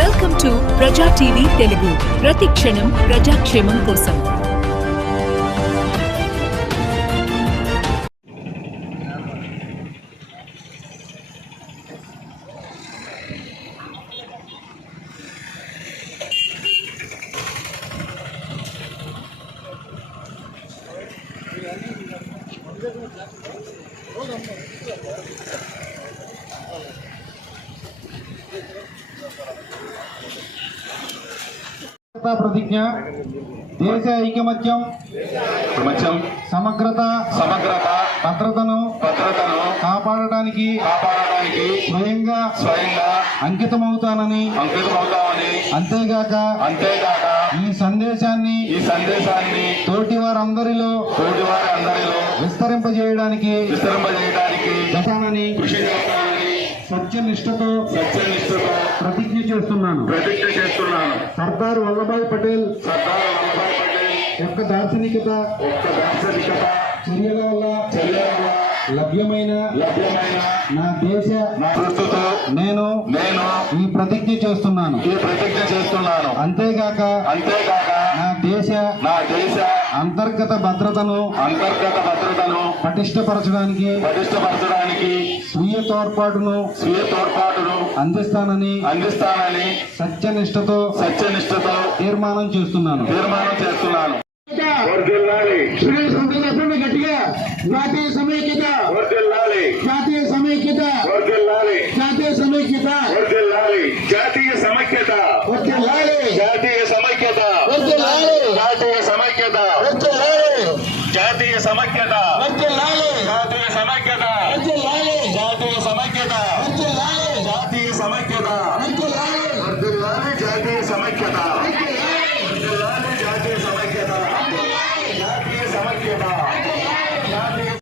Welcome to Praja TV Telugu. ప్రతి క్షణం ప్రజాక్షేమం కోసం. ప్రతిజ్ఞ. దేశ ఐకమత్యం, సమగ్రత భద్రతను కాపాడటానికి స్వయంగా అంకితమవుతానని, అంతేగాక ఈ సందేశాన్ని తోటి వారందరిలో విస్తరింపజేయడానికి సత్యనిష్టతో ప్రతిజ్ఞ చేస్తున్నాను. సర్దార్ వల్లభాయ్ పటేల్ యొక్క దార్శనికత చర్యల వల్ల లభ్యమైన నా దేశ నేను ఈ ప్రతిజ్ఞ చేస్తున్నాను. అంతేగాక నా దేశ అంతర్గత భద్రతను పటిష్టపరచడానికి స్వీయ తోడ్పాటును అందిస్తానని సత్యనిష్టతో తీర్మానం చేస్తున్నాను. గట్టిగా జాతీయ సమైక్యత, జాతీయ సమైక్యత, జాతీయ సమైక్యత, జాతీయ సమైక్యత, జాతీయ సమైక్యత, జాతీయ సమైక్యత, జాతీయ సమైక్యత.